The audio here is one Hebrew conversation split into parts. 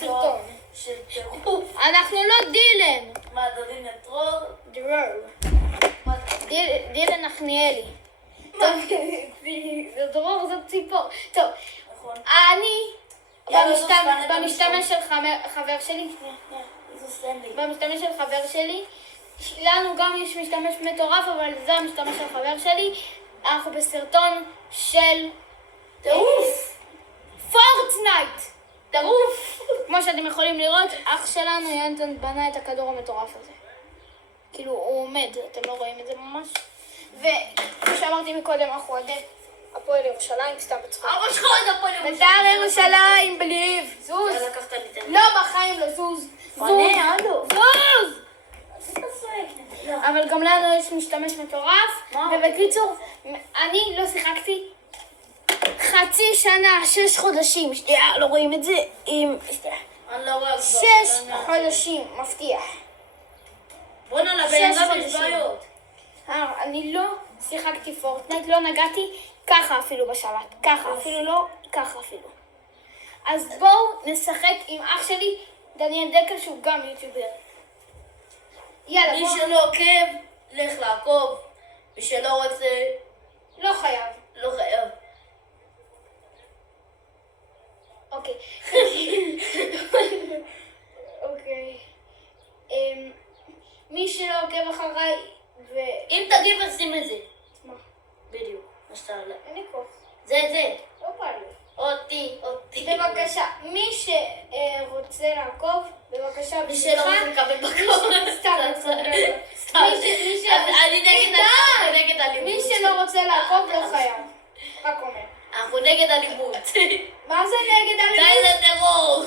סרטון. של טירוף. אנחנו לא דילן. מה, דודין נטרור? דילן נחניאלי. טוב, דרור זאת ציפור. טוב, נכון. אני במשתמש של חבר שלי, לנו גם יש משתמש מטורף, אבל זה המשתמש של חבר שלי. אנחנו בסרטון של טירוף! פורטנייט. טירוף! כמו שאתם יכולים לראות, אח שלנו יונתן בנה את הכדור המטורף הזה. כאילו הוא עומד, אתם לא רואים את זה ממש. וכמו שאמרתי מקודם, אנחנו אוהדי הפועל ירושלים, סתם בצחוק. אבא שלך אוהד הפועל ירושלים. בית"ר ירושלים, בליב. זוז. לקחת לי את זה. לא, בחיים לא, זוז. פנה, הלו. זוז! אבל גם לנו יש משתמש מטורף. ובקיצור, אני לא שיחקתי חצי שנה, 6 חודשים. שנייה, לא רואים את זה. אני לא רואה. 6 חודשים, מבטיח. בוא'נה, לבן אדם יש בעיות. אני לא שיחקתי פורטנייט, לא נגעתי ככה אפילו בשלט. ככה, אפילו לא, ככה אפילו. אז בואו נשחק עם אח שלי, דניאל דקל, שהוא גם יוטיובר. יאללה, מי בואו. שלא עוקב, לך לעקוב. מי שלא רוצה, לא חייב. לא חייב. אוקיי. אוקיי. מי שלא עוקב אחריי אם תגיב, שים את זה. מה? בדיוק. מה שאתה עולה. אין לי כוח. זה. לא בא לי. אותי. בבקשה, מי שרוצה לעקוב, בבקשה, מי שלא רוצה לקבל בקור. סתם. אני נגד אלימות. מי שלא רוצה לעקוב לא חייב. רק אומר. אנחנו נגד אלימות. מה זה נגד אלימות? די לטרור.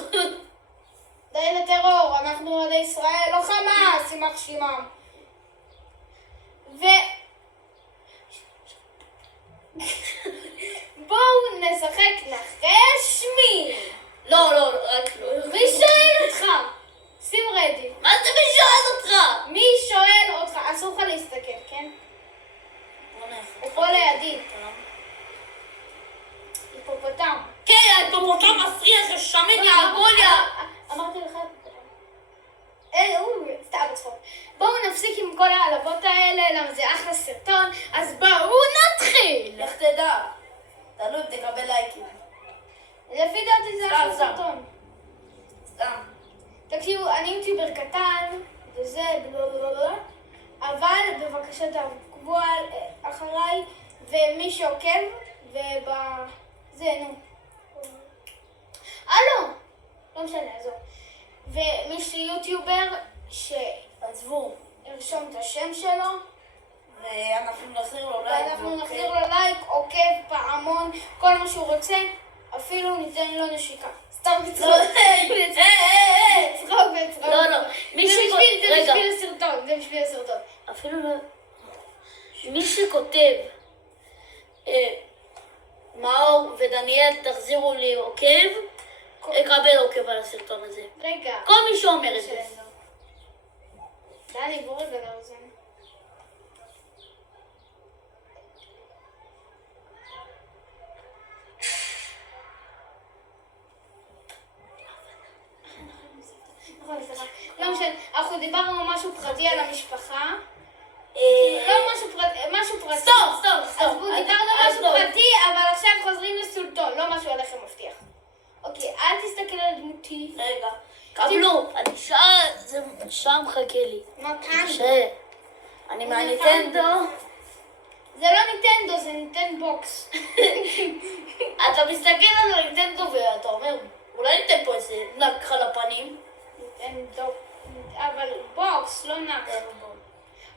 די לטרור, אנחנו אוהדי ישראל, לא חמאס, יימח שמם. בואו נשחק נחש מי. לא, רק לא. מי שואל אותך? שים רדי. מה זה מי שואל אותך? מי שואל אותך? אסור לך להסתכל, כן? הוא פה לידי. היפופוטם. כן, היפופוטם מסריח, שמן יעגוליה. אמרתי לך סתם בצחוק. בואו נפסיק עם כל העלבות האלה, למה זה אחלה סרטון. אז בואו נתחיל. לך תדע. תלוי אם תקבל לייקים. לפי דעתי זה אחלה סתם. סרטון. סתם. תקשיבו, אני יוטיובר קטן, וזה בלולולולו, אבל בבקשה תעקבו אחריי, ומי שעוקב, זה, נו. לא משנה, עזוב. ומי שיוטיובר, עזבו. שירשום את השם שלו, ואנחנו נחזיר לו לייק. ואנחנו נחזיר לו לייק, עוקב, פעמון, כל מה שהוא רוצה, אפילו ניתן לו נשיקה. סתם בצחוק. בצחוק. לא. זה בשביל הסרטון. אפילו לא. מי שכותב מאור ודניאל תחזירו לי עוקב, יקבל עוקב על הסרטון הזה. רגע. כל מי שאומר את זה. דני, בוא רגע לאוזן. לא משנה, אנחנו דיברנו משהו פרטי על המשפחה. לא משהו פרטי. סטופ. אז דיברנו משהו פרטי, אבל עכשיו חוזרים לסרטון, לא משהו עליכם מבטיח. אוקיי, אל תסתכל על דמותי. רגע, קבלו, אני שעה מחכה לי. מתי? אני מהניטנדו. זה לא ניטנדו, זה ניטנבוקס. אתה מסתכל על הניטנדו ואתה אומר, אולי ניתן פה איזה נק על הפנים? ניטנדו, אבל בוקס, לא נק.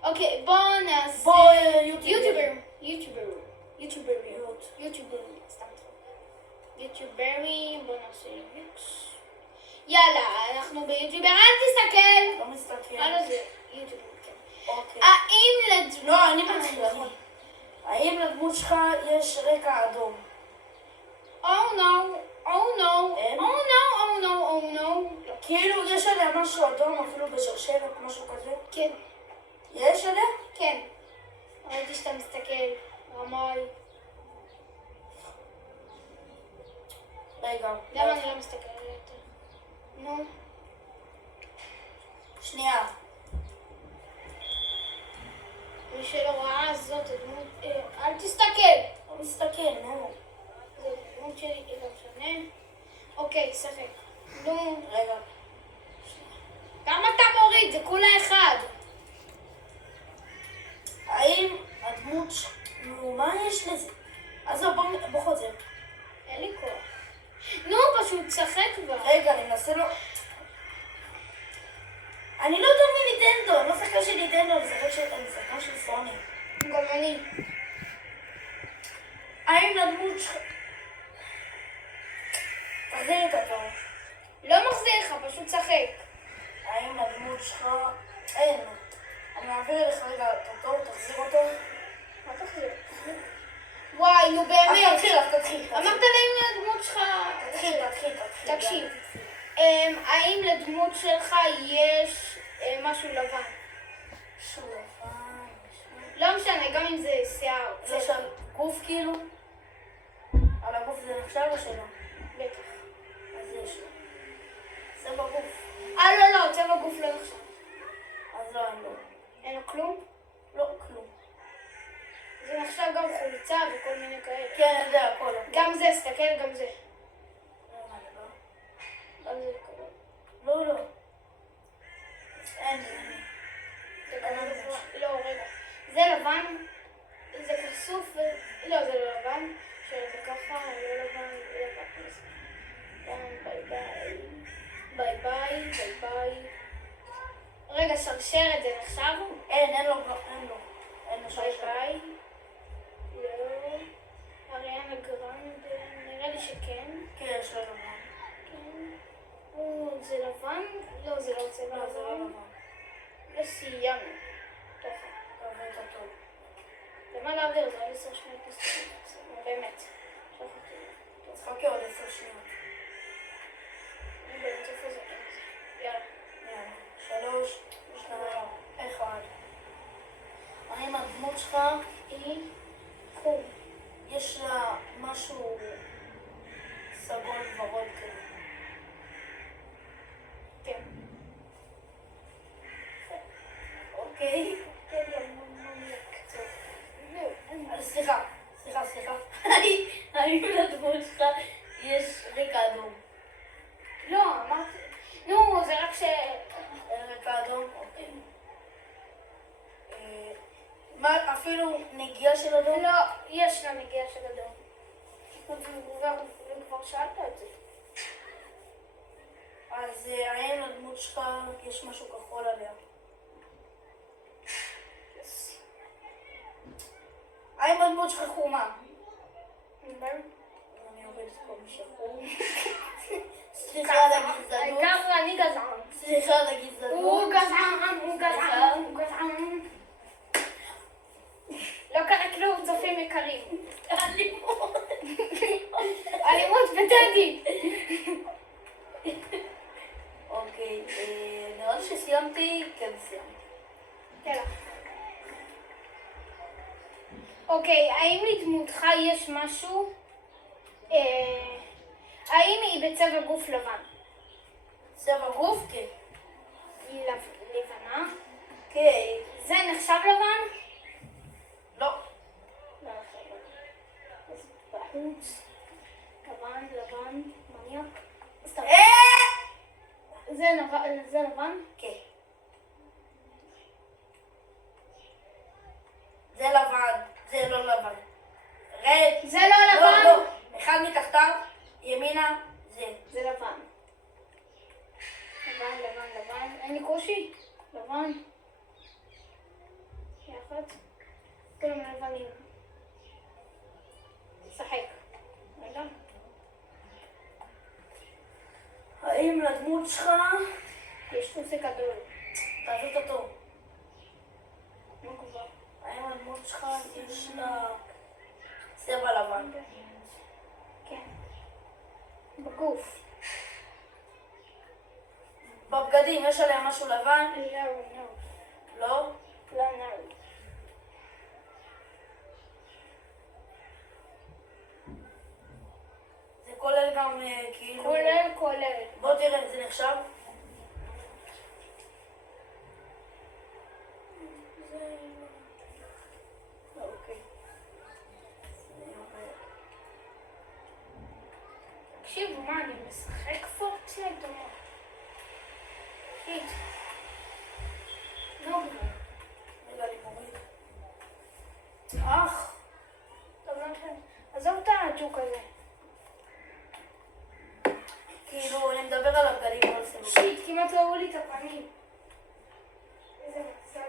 אוקיי, בואו נעשה... בוא יוטיוברים, סתם יוטיוברים, בואו נעשה יוטיוברס. יאללה, אנחנו ביוטיובר, אל תסתכל! לא מסתכל. זה יוטיובר, כן. אוקיי. האם לא, אני מתחיל. האם לדמות שלך יש רקע אדום? Oh no. כאילו יש עליה משהו אדום, אפילו בשרשרת, משהו כזה? כן. יש עליה? כן. ראיתי שאתה מסתכל, רמאי. רגע. למה אני לא מסתכל יותר? נו, שנייה. מי שלא ראה זאת הדמות... אל תסתכל! לא מסתכל, נו. זו דמות שלי, לא משנה. אוקיי, שחק. נו, רגע. גם אתה מוריד, זה כולה אחד. האם הדמות נו, מה יש לזה? אז זהו, בוא חוזר. אין לי כוח. נו, פשוט שחק כבר. רגע, אני מנסה לו... אני לא טוב מניטנדו, אני לא שחקן של ניטנדו, אני שחקן של סוני. גם אני. האם לדמות שלך... תחזיר את התור. לא מחזיר לך, פשוט שחק. האם לדמות שלך... אין. אני מעביר לך רגע את התור, תחזיר אותו. מה תחזיר? וואי, נו אז באמת. תתחיל. אמרת להם לדמות שלך... תתחיל. תקשיב. האם לדמות שלך יש משהו לבן? משהו לבן, לא משנה, גם אם זה שיער. זה שם גוף כאילו? על הגוף זה נחשב או שלא? בטח. אז יש לו. זה בגוף. לא, צבע גוף לא נחשב. אז לא, אין לו. אין לו כלום? לא, כלום. זה נחשב גם חולצה וכל מיני כאלה. כן, אני יודע, הכל. גם זה, סתכל, גם זה. גם זה כזה. לא. אין. זה גם לא, רגע. זה לבן, זה כסוף ו... לא, זה לא לבן. זה ככה, לא לבן, זה לבן. ביי. רגע, שרשרת זה נחשב? אין לו שרשרת. ביי. לא. אריאנה גרנד, נראה לי שכן. כן, יש לו לבן. כן. זה לבן? לא, זה לא צבע לא, זה לא לבן. לבן. וסיימנו. טוב. תעביר את התור. למה להעביר? זה עוד 10 שניות מסתכלים. באמת. אז חכה עוד 10 שניות. אני באמת איפה זה? יאללה. יאללה. 3, 2, 1. האם הדמות שלך היא חום. יש לה משהו סגול ורוד כזה? כן. אוקיי. כן, קצת. זהו, אין מה. סליחה. האם לדמות שלך יש רקע אדום? לא, אמרתי... נו, זה רק ש... אין רקע אדום? אוקיי. מה, אפילו נגיעה של אדום? לא, יש לה נגיעה של אדום. וכבר שאלת את זה. אז האם לדמות שלך יש משהו כחול עליה? האם הדמות שלך חומה? אני עובדת פה משחור. סליחה על הגזענות. העיקר אני גזען. סליחה על הגזענות. הוא גזען. לא קרה כלום, צופים יקרים. אלימות בטדי. אוקיי, נראה לי שסיימתי, כן סיימתי. יאללה. אוקיי, האם לדמותך יש משהו? האם היא בצבע גוף לבן? צבע גוף? כן. היא לבנה? כן. זה נחשב לבן? לא. לא נחשב לבן. אז בחוץ. לבן, מניאק. סתם. זה לבן? כן. זה לבן, זה לא לבן. רד. זה לא לבן? לא. אחד מתחתיו, ימינה, זה. זה לבן. לבן. אין לי קושי? לבן. יחד. כולם לבנים. שחק. רגע. האם לדמות שלך... יש פוסק גדול. תעזוב את התור. נו כבר. האם לדמות שלך יש לה צבע לבן? כן. בגוף. בבגדים יש עליה משהו לבן? לא. לא? לא. זה כולל גם כאילו... כולל. בוא תראה, זה נחשב? אוקיי. תקשיבו, מה, אני משחק פורטנייט או מה? שיט. נו, רגע, אני מוריד. טוב, לא משנה. עזוב את הג'וק הזה. כאילו, אני מדבר על הבגדים, לא על סלול. שיט, כמעט ראו לי את הפנים. איזה מצב.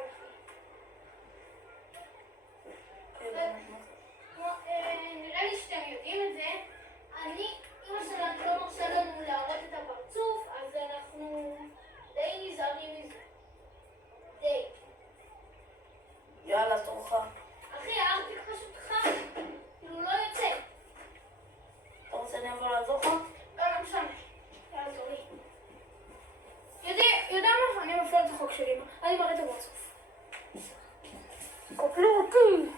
נראה לי שאתם יודעים את זה. אמא שלנו לא מרשה לנו להראות את הפרצוף, אז אנחנו די נזהרים מזה. די. יאללה, תורך. אחי, הארטיק פשוט חם. כאילו לא יוצא. אתה רוצה אני אבוא לעזור לך? לא משנה. יעזור לי. יודע מה? אני מפעיל את החוק שלי. אני מראה את הפרצוף. קופלו אותי.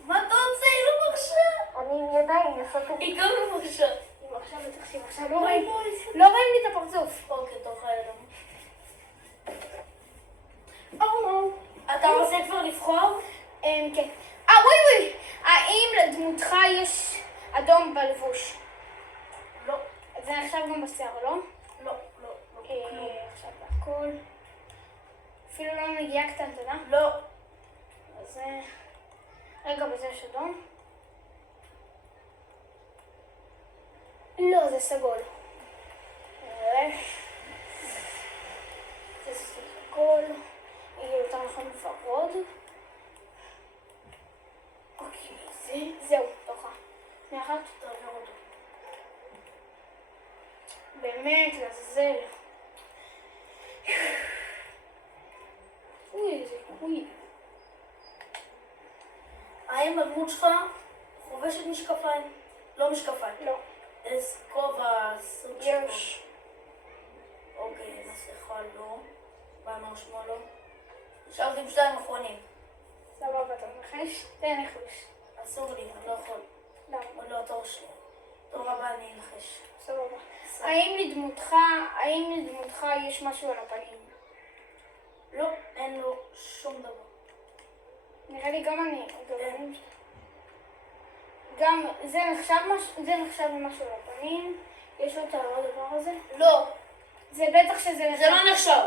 מה אתה רוצה? היא לא מרשה. אני עם ידיים, יפתו. היא גם לא מרשה. עכשיו תקשיב, עכשיו לא רואים לי את הפרצוף. אוקיי, תורך ילדים. או. אתה רוצה כבר לבחור? כן. וואי. האם לדמותך יש אדום בלבוש? לא. זה נחשב גם בשיער, לא? לא. עכשיו הכל. אפילו לא נגיעה קטנטנה. לא. אז רגע, בזה יש אדום. לא, זה סגול. זה סגול. יהיה יותר נכון ורוד. אוקיי, זהו, תוכה. מאחת, תעביר אותו. באמת, לעזאזל. איזה קוי. האם הדמות שלך חובשת משקפיים? לא משקפיים. לא. איזה כובע, סוג של יש. אוקיי, מסכה לא. מה אמר שמו לא? נשארתי עם 2 אחרונים. סבבה, אתה מנחש? תן נחש. אסור לי, אני לא יכול. למה? עוד לא התור שלי. תור הבא אני אנחש. סבבה. האם לדמותך יש משהו על הפנים? לא, אין לו שום דבר. נראה לי גם אני. גם זה נחשב למשהו על הפנים. יש לו את הדבר הזה? לא, זה בטח שזה זה לא נחשב.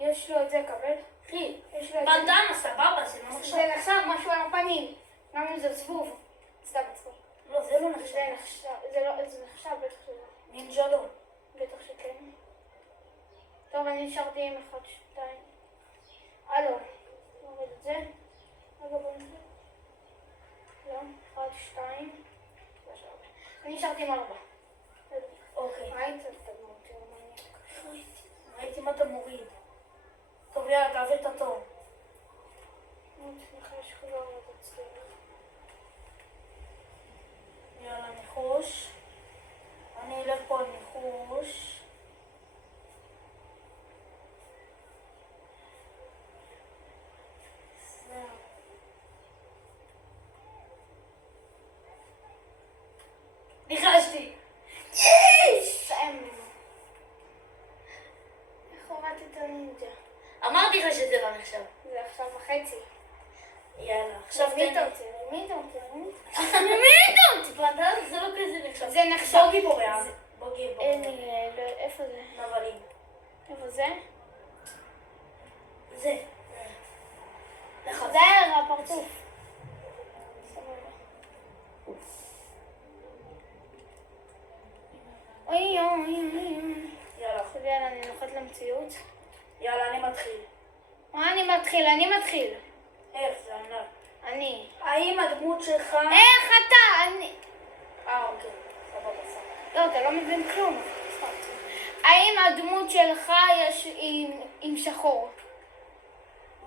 יש לו את זה, קבל? אחי, יש לו את זה. בנדנה, סבבה, זה לא נחשב. זה נחשב משהו על הפנים. למה זה זבוב? סתם זבוב. לא, זה לא נחשב. זה נחשב, בטח שזה. נינג'ה לא. בטח שכן. טוב, אני נשארתי עם 1, 2. הלו. נוריד את זה. רגע, בוא נשאר. לא, 1, 2. אני נשארתי עם 4. אוקיי. מה היית תדמות? ראיתי מה אתה מוריד. טוב, יאללה, תעביר את התור. נחש כבר ותצליח. יאללה, ניחוש. אני אלך פה על ניחוש. ניחשתי. יש! איך הורדת את הנינג'ה? אמרתי לך שזה לא נחשב. זה עכשיו וחצי. יאללה, עכשיו מי אתה תן לי. רוצה? מי אתה רוצה? מי אתה? בנדנה זה לא כזה נחשב. זה נחשב. בוגי בוריה. בוגי אין בוריה. לי, איפה זה? נבלים. איפה זה? זה. זה היה הפרצוף. סבבה. אוי. יאללה. עכשיו יאללה, אני נוחת למציאות. יאללה, אני מתחיל. מה אני מתחיל? איך זה ענק? אני. האם הדמות שלך... איך אתה? אני. אוקיי. סבבה, סבבה. לא, אתה לא מבין כלום. האם הדמות שלך יש עם שחור?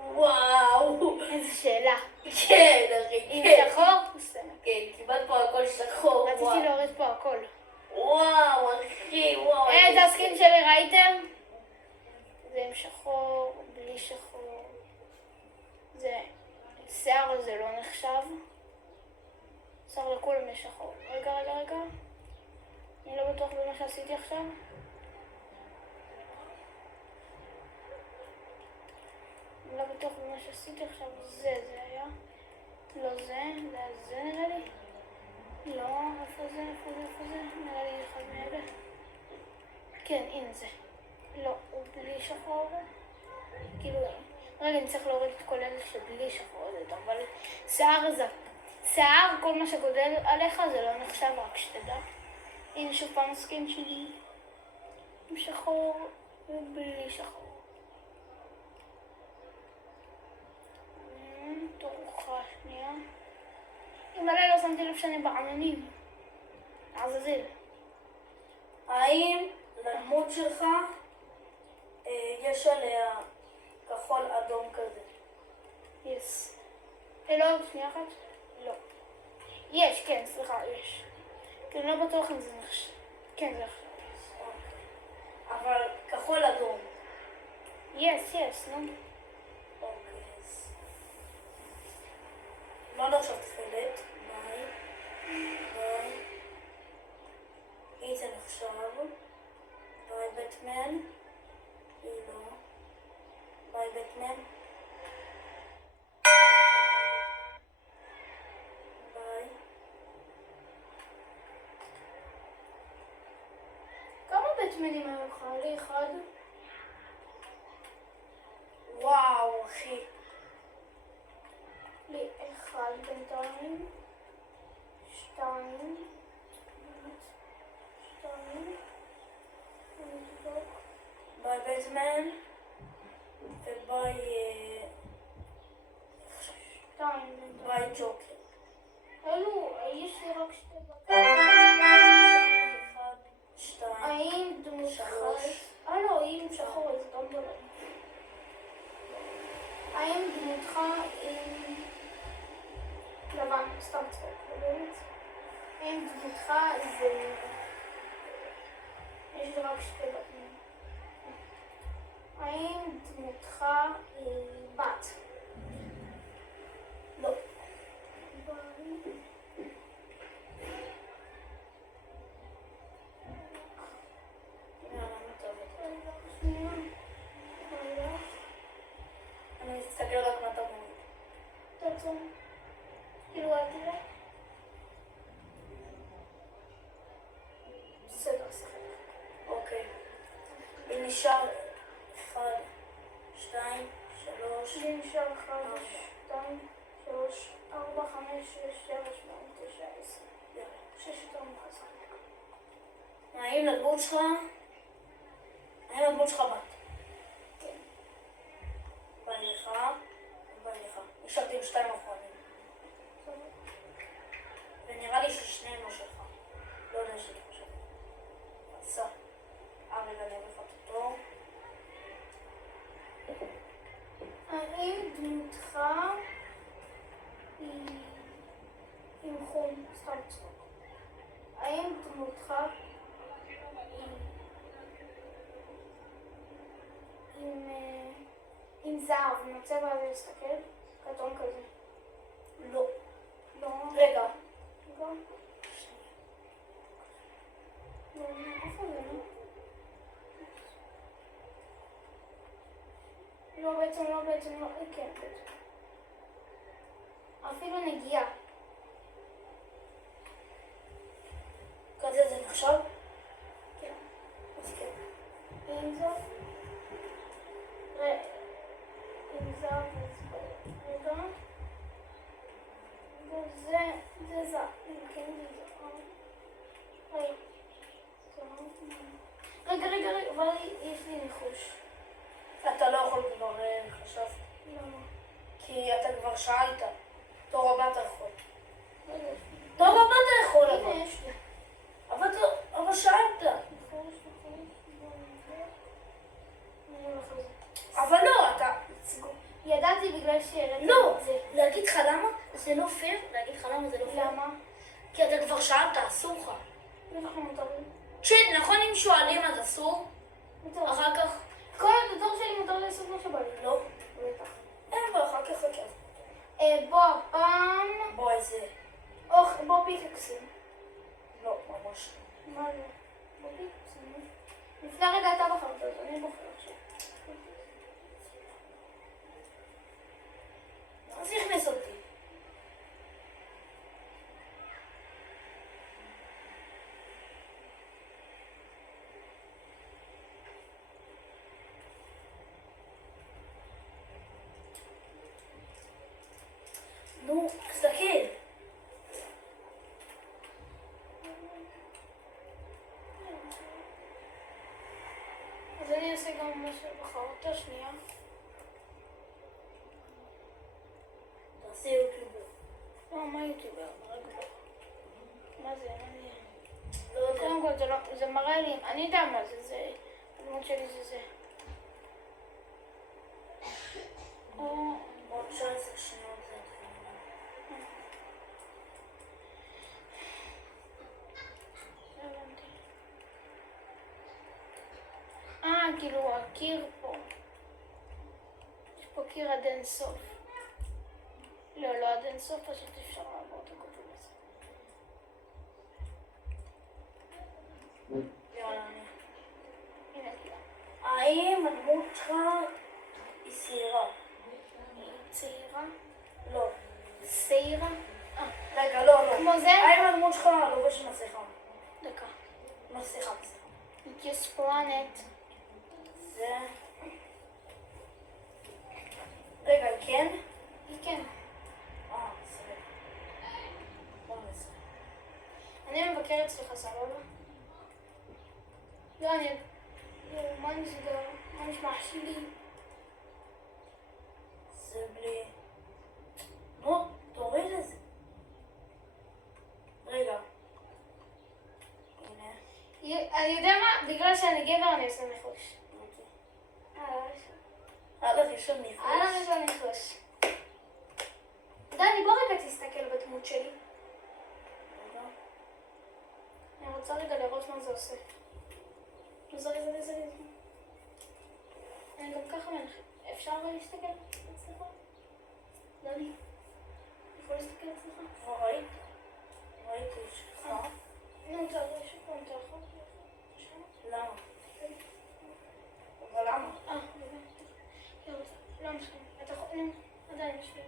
וואו. איזו שאלה. כן, אחי. עם כן. שחור? כן, כמעט פה הכל שחור. רציתי להוריד פה הכל. וואו, אחי, וואו. את הסקין שלי ראיתם? זה עם שחור, בלי שחור. זה... שיער זה לא נחשב. שיער לכולם יש שחור. רגע. אני לא בטוח במה שעשיתי עכשיו. אני לא בטוח במה שעשיתי עכשיו. זה היה. לא זה, זה היה זה נראה לי. לא, איפה זה, איפה זה, איפה זה? נראה לי אחד מאלה. כן, הנה זה. לא, הוא בלי שחור. כאילו, רגע, אני צריך להוריד את כל אלה שבלי שחור, אבל שיער זה. שיער, כל מה שגודל עליך זה לא נחשב, רק שתדע. הנה שוב פעם הסקין שלי. עם שחור ובלי שחור. תורך שנייה. אם עליי לא שמתי לב שאני בעננים. עזאזל. האם לדמות שלך יש עליה כחול אדום כזה? יס. לא, שנייה אחת. לא. יש, כן, סליחה, יש. כי אני לא בטוח אם זה נחשב. כן, זה נחשב. אבל כחול אדום. יס, נו. אוקיי, אז... לא נחשב תפילת. ביי. ביי. איזה נחשב. ביי בטמן. לא. ביי בטמן. ביי. כמה בטמנים היו לך? לי אחד. וואו, אחי. לי אחד בינתיים. שתיים. ביי בטמן. וביי... שתיים בינתיים. ביי ג'וקר. אלו, יש לי רק שתי בטמנים. אחד, שתיים, האם דמותך... שלוש. לא, היא עם שחור, אז גם בלם. האם דמותך עם לבן, סתם צחוק, באמת? האם דמותך זה... יש לי רק שתי בטמנים. האם דמותך היא בת? לא. אני מסתכל רק מה אתה אומר. כאילו, אל תראה. בסדר, סחק. אוקיי. אם נשאר 1, 2, 3, לי נשאר 1, 2, 3, 4, 5, 6, 7, 8, 9, 10. 6 יותר מחזק. האם לדמות שלך? האם לדמות שלך בת? כן. בא לך, ובא לך. נשארתי עם 2 אחרונים. ונראה לי ששניהם לא שלך. לא יודע שלך שלך. עשה. רגע, אני אביא לך אותו. האם דמותך היא עם חום? סתם צחוק. האם דמותך היא עם זהב, עם הצבע הזה להסתכל? כתום כזה. לא. לא. רגע. לא. לא, איפה זה? לא, בעצם לא, כן, בעצם. אפילו נגיעה. כזה זה נחשב? כן. אז כן. עם זאת, עם זאת, רגע. זה זה, כן, זה זה. רגע, אבל יש לי ניחוש. אתה לא יכול כבר חשב. למה? כי אתה כבר שאלת. תור הבא אתה יכול. רגע, תור הבא אתה יכול אבל. הנה יש לי. אבל שאלת. ניחוש. אני הולך על זה. אבל לא, אתה... ידעתי בגלל שהראיתי לא, את זה. להגיד לך למה? זה לא פייר. להגיד לך למה זה לא פייר. למה? כי אתה כבר שאלת, אסור לך. בטח לא מותר לי. צ'יט, נכון אם שואלים אז אסור? מותר. אחר כך... כל הדור שלי מותר לי לעשות מה שבא לי. לא. בטח. אין, ואחר כך חכה. בוא הפעם... בוא איזה... בוא פיקקסים. לא, ממש. מה זה? בובי? לפני רגע אתה בחרת, אז אני בוחר עכשיו. אז יכניס אותי. נו, תסתכל. אז אני אעשה גם מה שבחרת, שנייה. תעשי יוטיובר. לא, מה יוטיובר? רגע. מה זה? לא יודע. קודם כל זה מראה לי, אני יודע מה זה, זה, הדמות שלי זה זה. עוד 19 שניות זה התחיל. הבנתי. כאילו הקיר פה. יש פה קיר עד אין סוף. לא עד אין סוף, פשוט אפשר לעבור את הכותב הזה. יאללה, אני. הנה גילה. האם הדמות שלך היא שעירה? היא צעירה? לא. שעירה? רגע, לא. כמו זה? האם הדמות שלך לובש מסכה? דקה. מסכה. Just planet. זה... רגע, כן? היא כן. זה... בוא נעשה. אני מבקרת אצלך, סבבה? לא, מה נסגר? מה נשמע שלי? זה בלי... נו, תוריד את זה. רגע. הנה. אני יודע מה? בגלל שאני גבר אני עושה ניחוש. יש שם ניחוש. אני עושה ניחוש. דני, בוא רגע תסתכל בדמות שלי. אני רוצה רגע לראות מה זה עושה. זרי. אני גם ככה מנחת. אפשר להסתכל אצלך? דני, יכול להסתכל אצלך? ראיתי שלך. נו, תראה שוב, אתה יכול? למה? אבל למה? לא משנה. אתה יכול... נו, עדיין יש לי...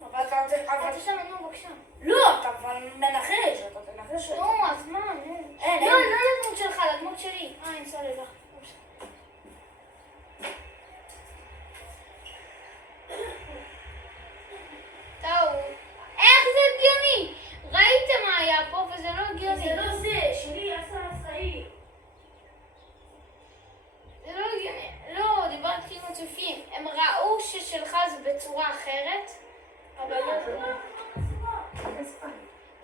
אבל אתה... אתה שם, נו, בבקשה. לא, אתה אבל מנחש. אתה תנחש. נו, אז מה? נו. אין. לא לדמות שלך, לדמות שלי. אין סוללה. טוב. איך זה הגיוני? ראיתם מה היה פה וזה לא הגיוני. זה לא זה, שלי עשה עשאי. זה לא הגיוני. לא, דיברתי עם הצופים. הם ראו ששלך זה בצורה אחרת, אבל לא זה.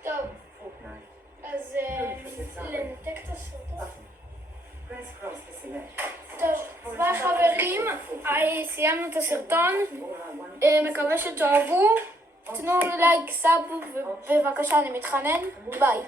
טוב. אז לנתק את הסרטון. טוב, ביי חברים, סיימנו את הסרטון, מקווה שתאהבו, תנו לייק, סאב, ובבקשה אני מתחנן, ביי.